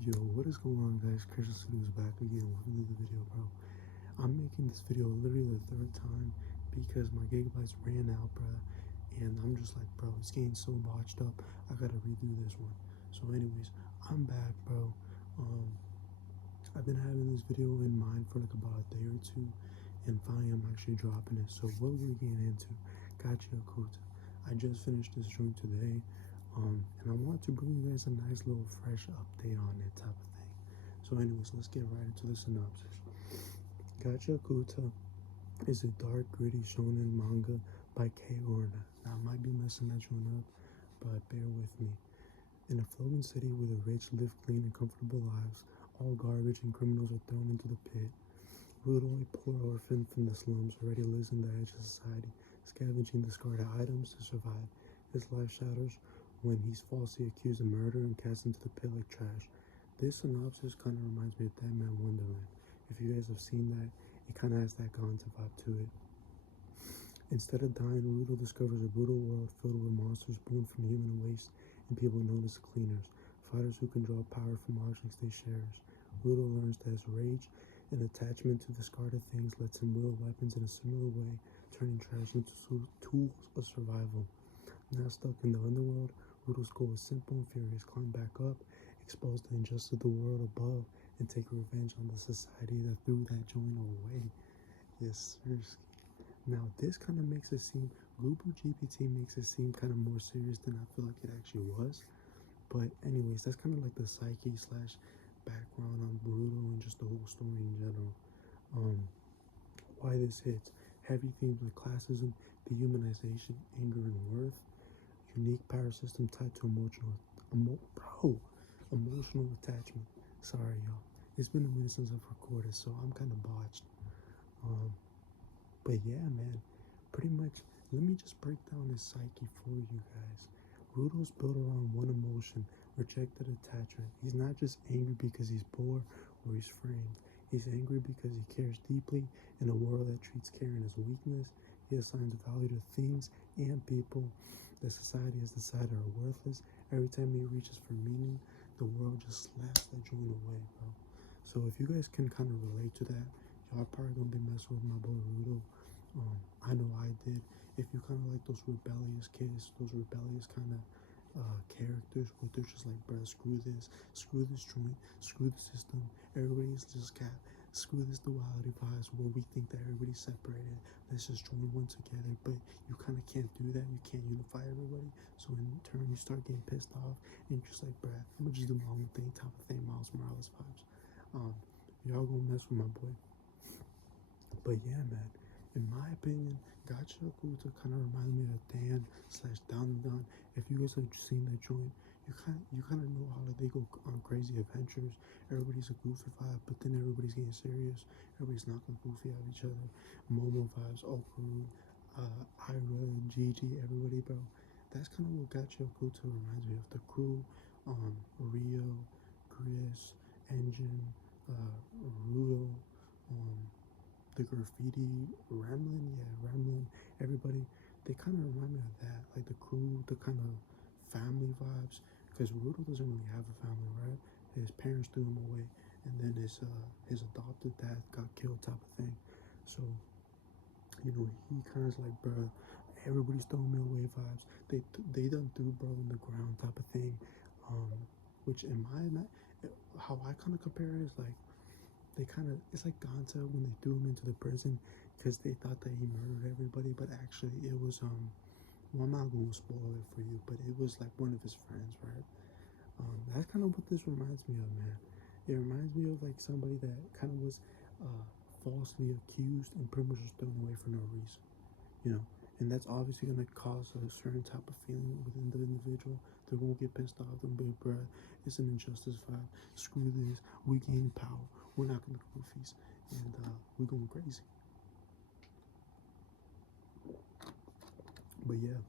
Yo, what is going on, guys? Christian Studios back again with another video, bro. I'm making this video literally the third time because my gigabytes ran out, bro. And I'm just like, bro, it's getting so botched up. I gotta redo this one. So, anyways, I'm back, bro. Um, I've been having this video in mind for like about a day or two, and finally I'm actually dropping it. So, what we're getting into, Gachiakuta. I just finished this joint today. And I want to bring you guys a nice little fresh update on it type of thing. So anyways, let's get right into the synopsis. Gachiakuta is a dark, gritty shonen manga by Kei Orna. Now, I might be messing that joint up, but bear with me. In a floating city where the rich live clean and comfortable lives, all garbage and criminals are thrown into the pit. Rudo, a poor orphan from the slums, already lives on the edge of society, scavenging discarded items to survive. His life shatters when he's falsely accused of murder and cast into the pit like trash. This synopsis kind of reminds me of Dead Man Wonderland. If you guys have seen that, it kind of has that Ganta vibe to it. Instead of dying, Rudo discovers a brutal world filled with monsters born from human waste and people known as cleaners, fighters who can draw power from objects they share. Rudo learns that his rage and attachment to discarded things lets him wield weapons in a similar way, turning trash into tools of survival. Now stuck in the underworld, Rudo's goal is simple and furious: climb back up, expose the injustice of the world above, and take revenge on the society that threw that joint away. Yes, seriously. Now this kind of makes it seem, Google GPT makes it seem kind of more serious than I feel like it actually was. But anyways, that's kind of like the psyche slash background on Bruto and just the whole story in general. Um, why this hits: heavy themes like classism, dehumanization, anger, and worth. Unique power system tied to emotional attachment. Sorry, y'all. It's been a minute since I've recorded, so I'm kind of botched. Um, but yeah, man. Pretty much, let me just break down his psyche for you guys. Rudo's built around one emotion: rejected attachment. He's not just angry because he's poor or he's framed. He's angry because he cares deeply in a world that treats caring as weakness. He assigns value to things and people that society has decided are worthless. Every time he reaches for meaning, the world just slaps that joint away, bro. So if you guys can kind of relate to that, y'all probably gonna be messing with my boy Rudo. I know I did. If you kind of like those rebellious kids, those rebellious kind of characters where they're just like, bruh, screw this joint, screw the system, everybody's just cat, screw this duality vibes where we think that everybody's separated, let's just join one together. But you kind of can't do that, you can't unify everybody. So in turn, you start getting pissed off and you're just like, bruh, I'm gonna just do my own thing type of thing, Miles Morales vibes. Y'all gonna mess with my boy. But yeah, man, in my opinion, Gachiakuta kind of reminded me of Dan slash Down and Down. If you guys have seen that joint, you kind of know how like, they go on crazy adventures. Everybody's a goofy vibe, but then everybody's getting serious. Everybody's knocking goofy at each other. Momo vibes, Okaru, Ira, Gigi, everybody, bro. That's kind of what Gachiakuta reminds me of. The crew, Rio, Chris, Engine, Rudo, um, the graffiti, Ramlin, everybody, they kind of remind me of that, like the crew, the kind of family vibes, because Rudo doesn't really have a family, right? His parents threw him away, and then his adopted dad got killed type of thing. So, you know, he kind of like, bruh, everybody's throwing me away vibes. They done threw bro in the ground type of thing. Um, which in my, how I kind of compare it is like, they kind of, it's like Gonta when they threw him into the prison because they thought that he murdered everybody, but actually it was well, I'm not gonna spoil it for you, but it was like one of his friends, right? That's kind of what this reminds me of, man. It reminds me of like somebody that kind of was uh, falsely accused and pretty much just thrown away for no reason, you know. And that's obviously gonna cause a certain type of feeling within the individual. They're gonna get pissed off and be, bruh, it's an injustice vibe. Screw this. We gain power. We're not gonna goofies, and we're going crazy. But yeah,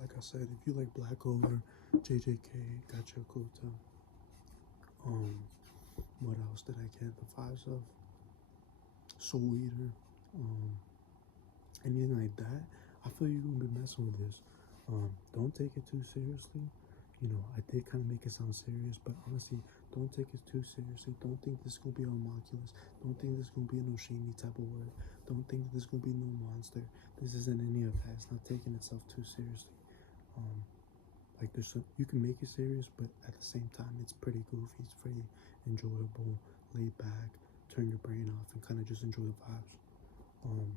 like I said, if you like Black Over, JJK, Gachiakuta, um, what else did I get the vibes of? Soul Eater, um, anything like that, I feel you're gonna be messing with this. Don't take it too seriously. you know, I did kind of make it sound serious, but honestly, don't take it too seriously. Don't think this is gonna be a homunculus. Don't think this is gonna be an Oshimi type of word. Don't think that this is gonna be no monster. This isn't any of that. It's not taking itself too seriously. Um, like there's some, you can make it serious, but at the same time, it's pretty goofy. It's pretty enjoyable, laid back. Turn your brain off and kind of just enjoy the vibes. Um,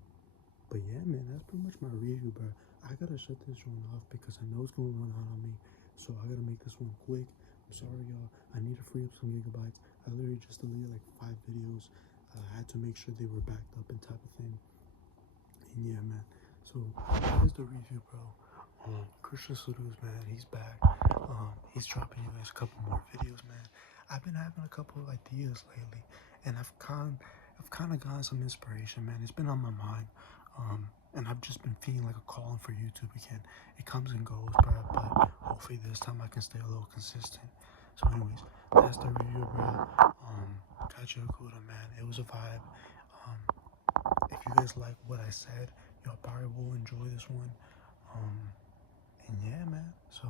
but yeah, man, that's pretty much my review, bro. I gotta shut this joint off because I know it's gonna run out on me. So I gotta make this one quick. I'm sorry, y'all. I need to free up some gigabytes. I literally just deleted like 5 videos. I had to make sure they were backed up and type of thing. And yeah, man. So that is the review, bro. Christian Sudo's, man, he's back. He's dropping you guys a couple more videos, man. I've been having a couple of ideas lately, and I've kind of gotten some inspiration, man. It's been on my mind, and I've just been feeling like a calling for YouTube again. It comes and goes, bro, but hopefully this time I can stay a little consistent. So, anyways, that's the review, bro. Gachiakuta, man, it was a vibe. If you guys like what I said, y'all probably will enjoy this one. And yeah, man. So